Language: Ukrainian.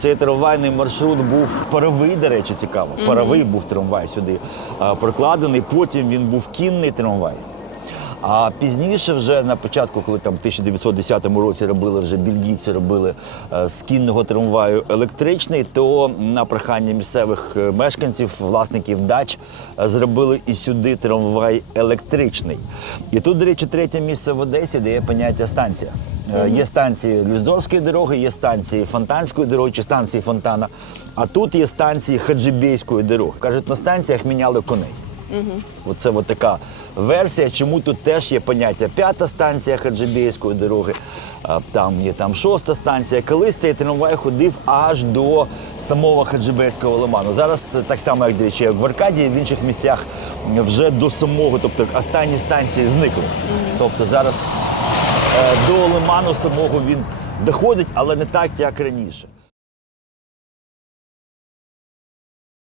Цей трамвайний маршрут був паровий, до речі, цікаво. Паровий був трамвай сюди прокладений. Потім він був кінний трамвай. А пізніше, вже на початку, коли там в 1910 році робили вже бельгійці, робили е, з кінного трамваю електричний, то на прохання місцевих е, мешканців, власників дач, е, зробили і сюди трамвай електричний. І тут, до речі, третє місце в Одесі, де є поняття станція. Е, Є станції Люздорської дороги, є станції Фонтанської дороги чи станції Фонтана. А тут є станції Хаджибейської дороги. Кажуть, на станціях міняли коней. Оце от така версія, чому тут теж є поняття п'ята станція Хаджибейської дороги, там є там шоста станція. Колись цей трамвай ходив аж до самого Хаджибейського лиману. Зараз е, так само, як до як в Аркадії, в інших місцях вже до самого, тобто останні станції зникли. Тобто зараз е, до лиману самого він доходить, але не так, як раніше.